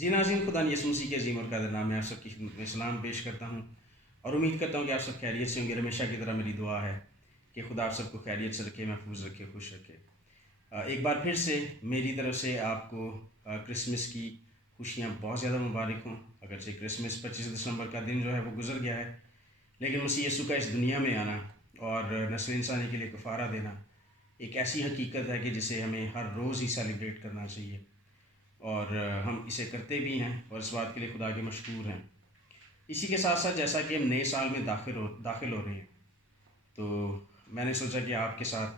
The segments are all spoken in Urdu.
جی ناظرین، خدا یسوع مسیح کے عظیم اور قادر نام میں آپ سب کی خدمت میں سلام پیش کرتا ہوں اور امید کرتا ہوں کہ آپ سب خیریت سے ہوں گے۔ ہمیشہ کی طرح میری دعا ہے کہ خدا آپ سب کو خیریت سے رکھے، محفوظ رکھے، خوش رکھے۔ ایک بار پھر سے میری طرف سے آپ کو کرسمس کی خوشیاں بہت زیادہ مبارک ہوں۔ اگرچہ کرسمس 25 دسمبر کا دن جو ہے وہ گزر گیا ہے، لیکن مسیح یسوع کا اس دنیا میں آنا اور نسل انسانی کے لیے کفارہ دینا ایک ایسی حقیقت ہے کہ جسے ہمیں ہر روز ہی سیلیبریٹ کرنا چاہیے، اور ہم اسے کرتے بھی ہیں اور اس بات کے لیے خدا کے مشکور ہیں۔ اسی کے ساتھ ساتھ جیسا کہ ہم نئے سال میں داخل ہو رہے ہیں، تو میں نے سوچا کہ آپ کے ساتھ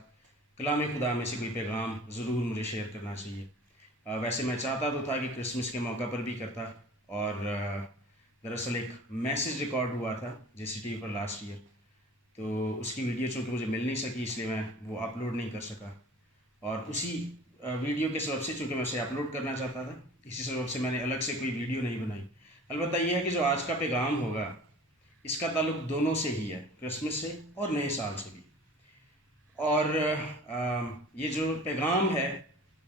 کلام خدا میں سے کوئی پیغام ضرور مجھے شیئر کرنا چاہیے۔ ویسے میں چاہتا تو تھا کہ کرسمس کے موقع پر بھی کرتا، اور دراصل ایک میسیج ریکارڈ ہوا تھا JCTV پر لاسٹ ایئر، تو اس کی ویڈیو چونکہ مجھے مل نہیں سکی، اس لیے میں وہ اپلوڈ نہیں کر سکا، اور اسی ویڈیو کے سبب سے چونکہ میں اسے اپلوڈ کرنا چاہتا تھا، اسی سبب سے میں نے الگ سے کوئی ویڈیو نہیں بنائی۔ البتہ یہ ہے کہ جو آج کا پیغام ہوگا اس کا تعلق دونوں سے ہی ہے، کرسمس سے اور نئے سال سے بھی۔ اور یہ جو پیغام ہے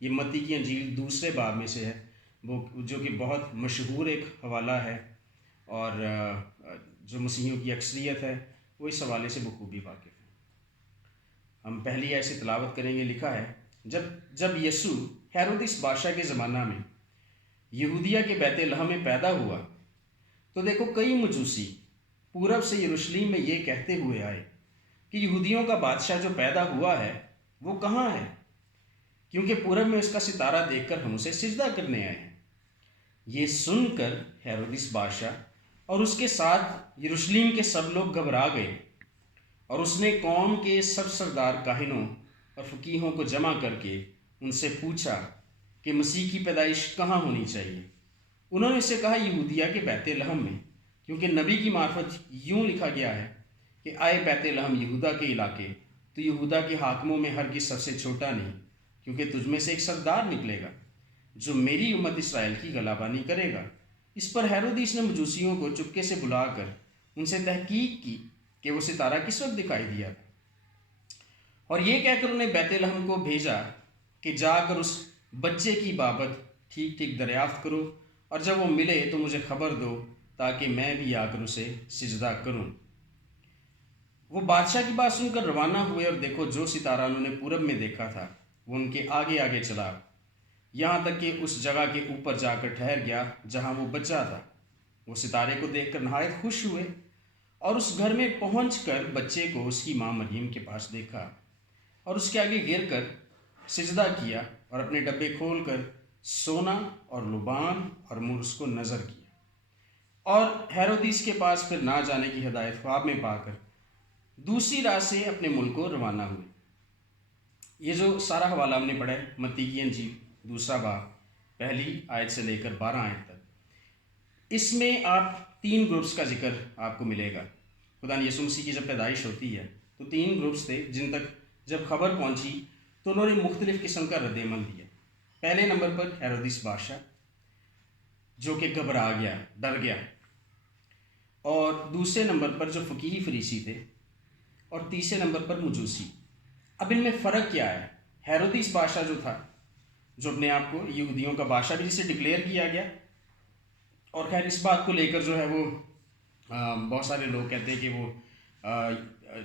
یہ متی کی انجیل دوسرے باب میں سے ہے، وہ جو کہ بہت مشہور ایک حوالہ ہے، اور جو مسیحیوں کی اکثریت ہے وہ اس حوالے سے بخوبی واقف ہے۔ ہم پہلی ایسی تلاوت کریں گے۔ لکھا ہے، جب یسوع ہیرودس بادشاہ کے زمانہ میں یہودیہ کے بیت لحم میں پیدا ہوا تو دیکھو کئی مجوسی پورب سے یروشلم میں یہ کہتے ہوئے آئے کہ یہودیوں کا بادشاہ جو پیدا ہوا ہے وہ کہاں ہے، کیونکہ پورب میں اس کا ستارہ دیکھ کر ہم اسے سجدہ کرنے آئے ہیں۔ یہ سن کر ہیرودس بادشاہ اور اس کے ساتھ یروشلم کے سب لوگ گھبرا گئے، اور اس نے قوم کے سب سردار کاہنوں اور فقیہوں کو جمع کر کے ان سے پوچھا کہ مسیح کی پیدائش کہاں ہونی چاہیے۔ انہوں نے اسے کہا یہودیہ کے بیت لحم میں، کیونکہ نبی کی معرفت یوں لکھا گیا ہے کہ آئے بیت لحم یہودا کے علاقے، تو یہودا کے حاکموں میں ہرگز سب سے چھوٹا نہیں، کیونکہ تجھ میں سے ایک سردار نکلے گا جو میری امت اسرائیل کی غلبانی کرے گا۔ اس پر ہیرودس نے مجوسیوں کو چپکے سے بلا کر ان سے تحقیق کی کہ وہ ستارہ کس وقت دکھائی دیا، اور یہ کہہ کر انہیں بیت لحم کو بھیجا کہ جا کر اس بچے کی بابت ٹھیک ٹھیک دریافت کرو، اور جب وہ ملے تو مجھے خبر دو تاکہ میں بھی آ کر اسے سجدہ کروں۔ وہ بادشاہ کی بات سن کر روانہ ہوئے، اور دیکھو جو ستارہ انہوں نے پورب میں دیکھا تھا وہ ان کے آگے آگے چلا، یہاں تک کہ اس جگہ کے اوپر جا کر ٹھہر گیا جہاں وہ بچہ تھا۔ وہ ستارے کو دیکھ کر نہایت خوش ہوئے، اور اس گھر میں پہنچ کر بچے کو اس کی ماں مریم کے پاس دیکھا، اور اس کے آگے گر کر سجدہ کیا، اور اپنے ڈبے کھول کر سونا اور لبان اور مر اس کو نظر کیا، اور ہیرودس کے پاس پھر نہ جانے کی ہدایت خواب میں پا کر دوسری رات سے اپنے ملک کو روانہ ہوئے۔ یہ جو سارا حوالہ ہم نے پڑھا ہے متی کی انجیل دوسرا باب پہلی آیت سے لے کر 12 آیت تک، اس میں آپ 3 گروپس کا ذکر آپ کو ملے گا۔ خدا یسوع مسیح کی جب پیدائش ہوتی ہے تو 3 گروپس تھے جن تک جب خبر پہنچی تو انہوں نے مختلف قسم کا رد عمل دیا۔ پہلے نمبر پر ہیرودس بادشاہ جو کہ گھبرا گیا، ڈر گیا، اور دوسرے نمبر پر جو فقیہ فریسی تھے، اور تیسرے نمبر پر مجوسی۔ اب ان میں فرق کیا ہے؟ ہیرودس بادشاہ جو تھا، جو اپنے آپ کو یہودیوں کا بادشاہ بھی جسے ڈکلیئر کیا گیا، اور خیر اس بات کو لے کر جو ہے وہ بہت سارے لوگ کہتے ہیں کہ وہ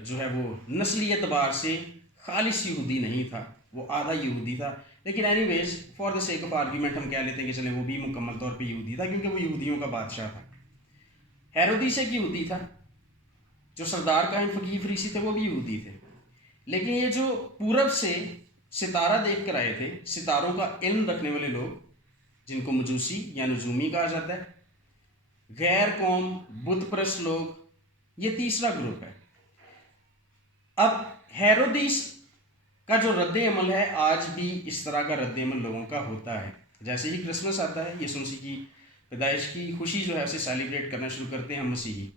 جو ہے وہ نسلی اعتبار سے خالص یہودی نہیں تھا، وہ آدھا یہودی تھا، لیکن anyways for the sake of argument ہم کہہ لیتے ہیں کہ چلیں وہ بھی مکمل طور پہ یہودی تھا، کیونکہ وہ یہودیوں کا بادشاہ تھا۔ ہیرودس ایک یہودی تھا، جو سردار کاہن فقیہ فریسی تھے وہ بھی یہودی تھے، لیکن یہ جو پورب سے ستارہ دیکھ کر آئے تھے، ستاروں کا علم رکھنے والے لوگ جن کو مجوسی یا نجومی کہا جاتا ہے، غیر قوم بت پرست لوگ، یہ تیسرا گروپ ہے۔ اب ہیرودس کا جو رد عمل ہے آج بھی اس طرح کا رد عمل لوگوں کا ہوتا ہے۔ جیسے ہی کرسمس آتا ہے، یسوع مسیح کی پیدائش کی خوشی جو ہے اسے سیلیبریٹ کرنا شروع کرتے ہیں ہم مسیحی،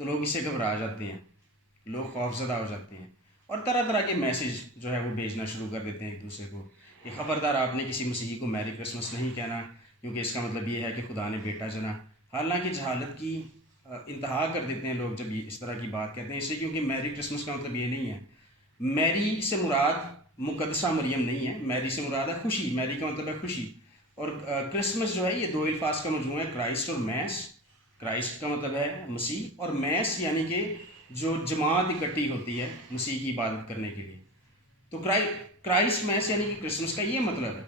تو لوگ اسے گھبرا جاتے ہیں، لوگ خوفزدہ ہو جاتے ہیں، اور طرح طرح کے میسیج جو ہے وہ بھیجنا شروع کر دیتے ہیں ایک دوسرے کو کہ خبردار آپ نے کسی مسیحی کو میری کرسمس نہیں کہنا، کیونکہ اس کا مطلب یہ ہے کہ خدا نے بیٹا جنا۔ حالانکہ جہالت کی انتہا کر دیتے ہیں لوگ جب یہ اس طرح کی بات کہتے ہیں، اس لیے کیونکہ میری کرسمس کا مطلب یہ نہیں ہے۔ میری سے مراد مقدسہ مریم نہیں ہے، میری سے مراد ہے خوشی، میری کا مطلب ہے خوشی، اور کرسمس جو ہے یہ دو الفاظ کا مجموعہ ہے، کرائسٹ اور میس۔ کرائسٹ کا مطلب ہے مسیح، اور میس یعنی کہ جو جماعت اکٹھی ہوتی ہے مسیح کی عبادت کرنے کے لیے۔ تو کرائسٹ میس یعنی کہ کرسمس کا یہ مطلب ہے،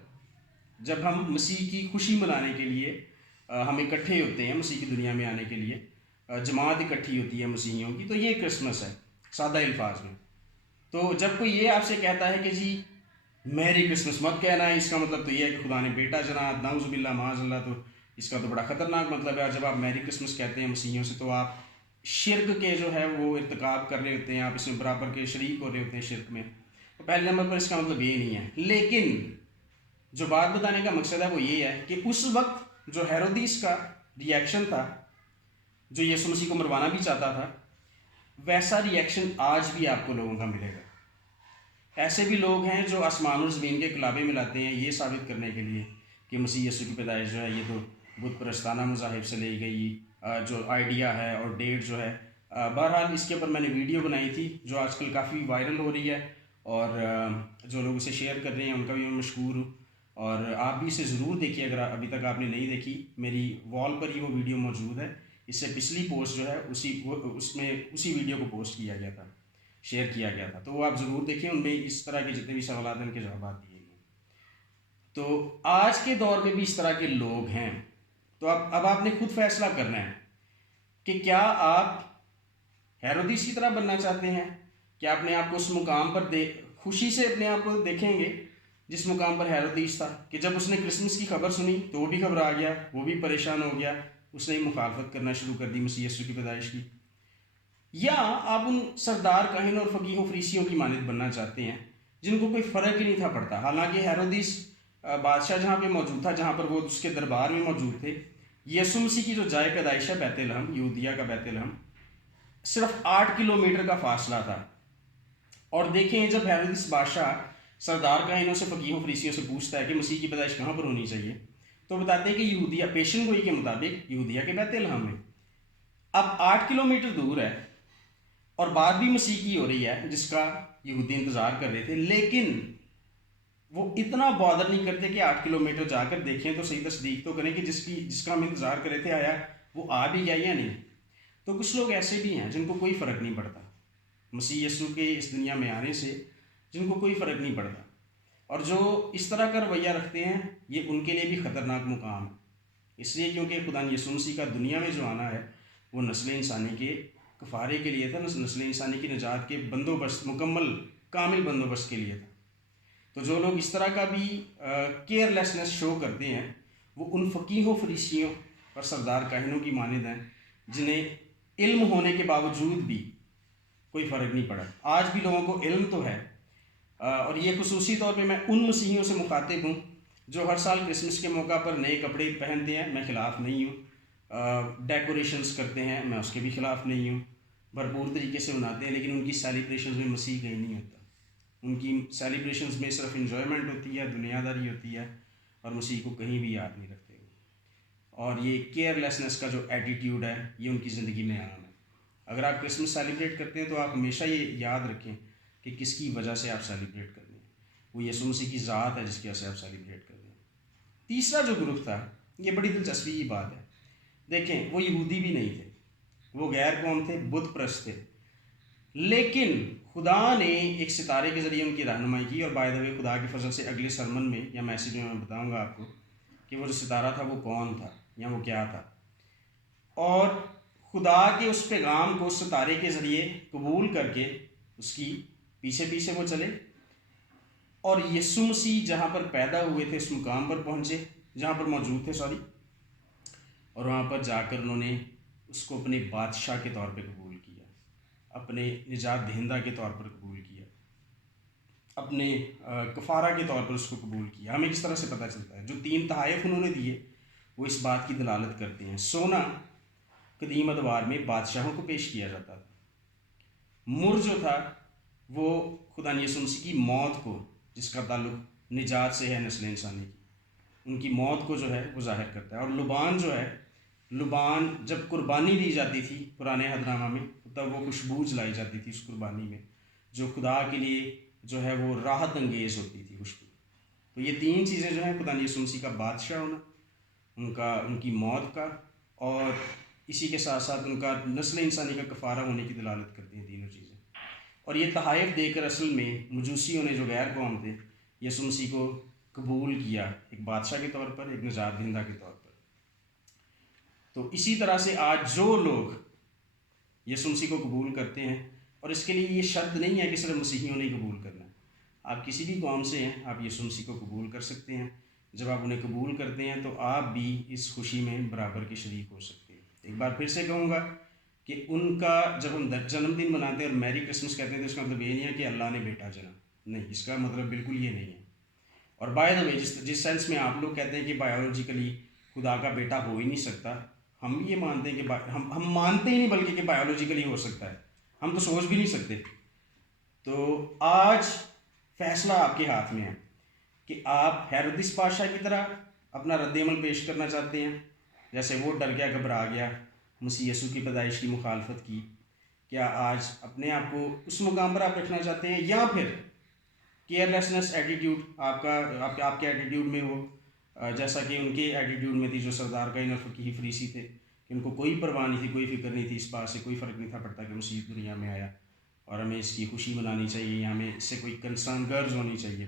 جب ہم مسیح کی خوشی منانے کے لیے ہم اکٹھے ہوتے ہیں مسیح کی دنیا میں آنے کے لیے، جماعت اکٹھی ہوتی ہے مسیحیوں کی، تو یہ کرسمس ہے سادہ الفاظ میں۔ تو جب کوئی یہ آپ سے کہتا ہے کہ جی میری کرسمس مت کہنا ہے، اس کا مطلب تو یہ ہے کہ خدا نے بیٹا جنا، نعوذ باللہ معاذ اللہ، تو اس کا تو بڑا خطرناک مطلب ہے۔ اور جب آپ میری کرسمس کہتے ہیں مسیحیوں سے تو آپ شرک کے جو ہے وہ ارتکاب کر رہے ہوتے ہیں، آپ اس میں برابر کے شریک ہو رہے ہوتے ہیں شرک میں۔ تو پہلے نمبر پر اس کا مطلب یہ نہیں ہے، لیکن جو بات بتانے کا مقصد ہے وہ یہ ہے کہ اس وقت جو ہیرودیس کا ری ایکشن تھا، جو یسوع مسیح کو مروانا بھی چاہتا تھا، ویسا ری ایکشن آج بھی آپ کو لوگوں کا ملے گا۔ ایسے بھی لوگ ہیں جو آسمان اور زمین کے کلابے ملاتے ہیں یہ ثابت کرنے کے لیے کہ مسیح یسوع کی پیدائش جو ہے یہ تو بت پرستانہ مذاہب سے لی گئی جو آئیڈیا ہے اور ڈیٹ جو ہے۔ بہرحال اس کے اوپر میں نے ویڈیو بنائی تھی جو آج کل کافی وائرل ہو رہی ہے، اور جو لوگ اسے شیئر کر رہے ہیں ان کا بھی میں مشکور ہوں، اور آپ بھی اسے ضرور دیکھیے اگر ابھی تک آپ نے نہیں دیکھی۔ میری وال پر ہی وہ ویڈیو موجود ہے، اس سے پچھلی پوسٹ جو ہے اسی ویڈیو کو پوسٹ کیا گیا تھا، شیئر کیا گیا تھا، تو وہ آپ ضرور دیکھیں، ان میں اس طرح کے جتنے بھی سوالات ہیں ان کے جوابات دیے گئے۔ تو آج کے دور میں بھی اس طرح کے لوگ ہیں، تو اب آپ نے خود فیصلہ کرنا ہے کہ کیا آپ ہیرودیس کی طرح بننا چاہتے ہیں، کہ اپنے آپ کو اس مقام پر خوشی سے اپنے آپ کو دیکھیں گے جس مقام پر ہیرودیس تھا، کہ جب اس نے کرسمس کی خبر سنی تو وہ بھی گھبرا گیا، وہ بھی پریشان ہو گیا، اس نے مخالفت کرنا شروع کر دی مسیح یسوع کی پیدائش کی؟ یا آپ ان سردار کاہن اور فقیہوں فریسیوں کی مانند بننا چاہتے ہیں جن کو کوئی فرق ہی نہیں تھا پڑتا؟ حالانکہ ہیرودیس بادشاہ جہاں پہ موجود تھا، جہاں پر وہ اس کے دربار میں موجود تھے، یسوع مسیح کی جو جائے پیدائش ہے بیت لحم، یہودیہ کا بیت لحم، صرف 8 کلومیٹر کا فاصلہ تھا۔ اور دیکھیں جب ہیرودیس بادشاہ سردار کاہنوں سے فقیہوں فریسیوں سے پوچھتا ہے کہ مسیح کی پیدائش کہاں پر ہونی چاہیے، تو بتاتے ہیں کہ یہودیہ، پیشن گوئی کے مطابق یہودیہ کے بیت لحم میں۔ اب 8 کلومیٹر دور ہے اور بات بھی مسیح کی ہو رہی ہے جس کا یہودی انتظار کر رہے تھے، لیکن وہ اتنا بادر نہیں کرتے کہ 8 کلومیٹر جا کر دیکھیں تو صحیح تصدیق تو کریں کہ جس کا ہم انتظار کر رہے تھے آیا، وہ آ بھی گیا یا نہیں۔ تو کچھ لوگ ایسے بھی ہیں جن کو کوئی فرق نہیں پڑتا مسیح یسوع کے اس دنیا میں آنے سے، جن کو کوئی فرق نہیں پڑتا، اور جو اس طرح کا رویہ رکھتے ہیں یہ ان کے لیے بھی خطرناک مقام ہے، اس لیے کیونکہ خدا یسوع مسیح کا دنیا میں جو آنا ہے وہ نسل انسانی کے کفارے کے لیے تھا، نسل انسانی کی نجات کے بندوبست، مکمل کامل بندوبست کے لیے تھا۔ تو جو لوگ اس طرح کا بھی کیئر لیسنس شو کرتے ہیں وہ ان فقیہوں فریسیوں اور سردار کاہنوں کی مانند ہیں جنہیں علم ہونے کے باوجود بھی کوئی فرق نہیں پڑا۔ آج بھی لوگوں کو علم تو ہے، اور یہ خصوصی طور پہ میں ان مسیحیوں سے مخاطب ہوں جو ہر سال کرسمس کے موقع پر نئے کپڑے پہنتے ہیں، میں خلاف نہیں ہوں۔ ڈیکوریشنز کرتے ہیں، میں اس کے بھی خلاف نہیں ہوں، بھرپور طریقے سے مناتے ہیں، لیکن ان کی سیلیبریشنز میں مسیح کہیں نہیں ہوتا۔ ان کی سیلیبریشنز میں صرف انجوائمنٹ ہوتی ہے، دنیا داری ہوتی ہے، اور مسیح کو کہیں بھی یاد نہیں رکھتے۔ اور یہ کیئر لیسنس کا جو ایٹیٹیوڈ ہے یہ ان کی زندگی میں عام ہے۔ اگر آپ کرسمس سیلیبریٹ کرتے ہیں تو آپ ہمیشہ یہ یاد رکھیں کہ کس کی وجہ سے آپ سیلیبریٹ کر رہے ہیں، وہ یسوع مسیح کی ذات ہے جس کی وجہ سے آپ سیلیبریٹ کر رہے ہیں۔ تیسرا جو گروپ تھا، یہ بڑی دلچسپی کی بات ہے، دیکھیں وہ یہودی بھی نہیں تھے، وہ غیر قوم تھے، بت پرست تھے، لیکن خدا نے ایک ستارے کے ذریعے ان کی رہنمائی کی، اور بائی دا وے خدا کے فضل سے اگلے سرمن میں یا میسیج میں بتاؤں گا آپ کو کہ وہ جو ستارہ تھا وہ کون تھا یا وہ کیا تھا، اور خدا کے اس پیغام کو ستارے کے ذریعے قبول کر کے اس کی پیچھے پیچھے وہ چلے، اور یسوع مسیح جہاں پر پیدا ہوئے تھے اس مقام پر پہنچے، جہاں پر موجود تھے اور وہاں پر جا کر انہوں نے اس کو اپنے بادشاہ کے طور پہ قبول کیا، اپنے نجات دہندہ کے طور پر قبول کیا، اپنے کفارہ کے طور پر اس کو قبول کیا۔ ہمیں کس طرح سے پتہ چلتا ہے؟ جو 3 تحائف انہوں نے دیے وہ اس بات کی دلالت کرتے ہیں۔ سونا قدیم ادوار میں بادشاہوں کو پیش کیا جاتا تھا، مر جو تھا وہ خدا یسوع مسیح کی موت کو، جس کا تعلق نجات سے ہے نسل انسانی کی، ان کی موت کو جو ہے وہ ظاہر کرتا ہے۔ اور لبان جو ہے، لبان جب قربانی دی جاتی تھی پرانے عہد نامہ میں تب وہ خوشبو جلائی جاتی تھی اس قربانی میں، جو خدا کے لیے جو ہے وہ راحت انگیز ہوتی تھی خوشبو۔ تو تو یہ تین چیزیں جو ہیں خدا یسوع مسیح کا بادشاہ ہونا، ان کی موت کا، اور اسی کے ساتھ ساتھ ان کا نسل انسانی کا کفارہ ہونے کی دلالت کرتی ہیں تینوں چیزیں۔ اور یہ تحائف دے کر اصل میں مجوسیوں نے جو غیر قوم تھے یسوع مسیح کو قبول کیا، ایک بادشاہ کے طور پر، ایک نجات دہندہ کے طور پر۔ تو اسی طرح سے آج جو لوگ یسوع مسیح کو قبول کرتے ہیں، اور اس کے لیے یہ شرط نہیں ہے کہ صرف مسیحیوں نے قبول کرنا ہے، آپ کسی بھی قوم سے ہیں، آپ یسوع مسیح کو قبول کر سکتے ہیں۔ جب آپ انہیں قبول کرتے ہیں تو آپ بھی اس خوشی میں برابر کے شریک ہو سکتے ہیں۔ ایک بار پھر سے کہوں گا کہ ان کا جب ہم جنم دن مناتے ہیں اور میری کرسمس کہتے ہیں تو اس کا مطلب یہ نہیں ہے کہ اللہ نے بیٹا جنا، نہیں، اس کا مطلب بالکل یہ نہیں ہے۔ اور بائی دا وے جس سینس میں آپ لوگ کہتے ہیں کہ بایولوجیکلی خدا کا بیٹا ہو ہی نہیں سکتا، ہم بھی یہ مانتے ہیں کہ ہم مانتے ہی نہیں بلکہ کہ بایولوجیکلی ہو سکتا ہے، ہم تو سوچ بھی نہیں سکتے۔ تو آج فیصلہ آپ کے ہاتھ میں ہے کہ آپ ہیرودس بادشاہ کی طرح اپنا رد عمل پیش کرنا چاہتے ہیں، جیسے وہ ڈر گیا، گھبرا گیا، مسیح یسوع کی پیدائش کی مخالفت کی۔ کیا آج اپنے آپ کو اس مقام پر آپ رکھنا چاہتے ہیں، یا پھر کیئرلیسنس ایٹیٹیوڈ آپ کے ایٹیٹیوڈ میں ہو، جیسا کہ ان کے ایٹیٹیوڈ میں تھی جو سردار کائن اور فقیہ فریسی تھے، کہ ان کو کوئی پرواہ نہیں تھی، کوئی فکر نہیں تھی، اس بات سے کوئی فرق نہیں تھا پڑتا کہ مسیح دنیا میں آیا اور ہمیں اس کی خوشی منانی چاہیے، یا ہمیں اس سے کوئی کنسرن غرض ہونی چاہیے۔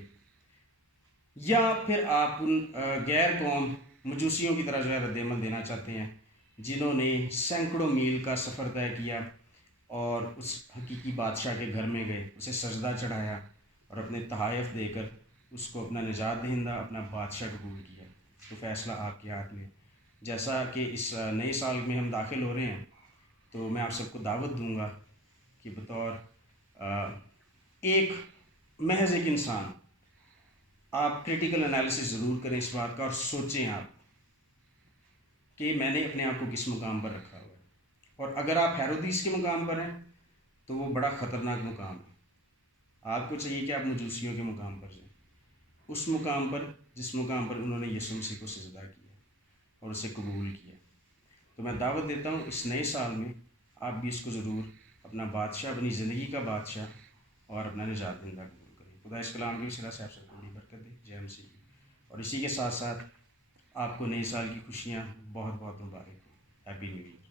یا پھر آپ ان غیر قوم مجوسیوں کی طرح جو ہے رد عمل دینا چاہتے ہیں، جنہوں نے سینکڑوں میل کا سفر طے کیا اور اس حقیقی بادشاہ کے گھر میں گئے، اسے سجدہ چڑھایا اور اپنے تحائف دے کر اس کو اپنا نجات دہندہ، اپنا بادشاہ قبول کیا۔ تو فیصلہ آپ کے ہاتھ میں۔ جیسا کہ اس نئے سال میں ہم داخل ہو رہے ہیں، تو میں آپ سب کو دعوت دوں گا کہ بطور ایک محض ایک انسان آپ کریٹیکل انالیسس ضرور کریں اس بات کا، اور سوچیں آپ کہ میں نے اپنے آپ کو کس مقام پر رکھا ہوا ہے۔ اور اگر آپ ہیرودیس کے مقام پر ہیں تو وہ بڑا خطرناک مقام ہے۔ آپ کو چاہیے کہ آپ مجوسیوں کے مقام پر جائیں، اس مقام پر جس مقام پر انہوں نے یسوع مسیح کو سجدہ کیا اور اسے قبول کیا۔ تو میں دعوت دیتا ہوں اس نئے سال میں آپ بھی اس کو ضرور اپنا بادشاہ، اپنی زندگی کا بادشاہ اور اپنا نجات دہندہ قبول کریں۔ خدا اس کلام کی وسیلہ سے آپ سب کو بڑی برکت دے، جے مسیح۔ اور اسی کے ساتھ ساتھ آپ کو نئے سال کی خوشیاں بہت بہت مبارک ہوں۔ Happy new year.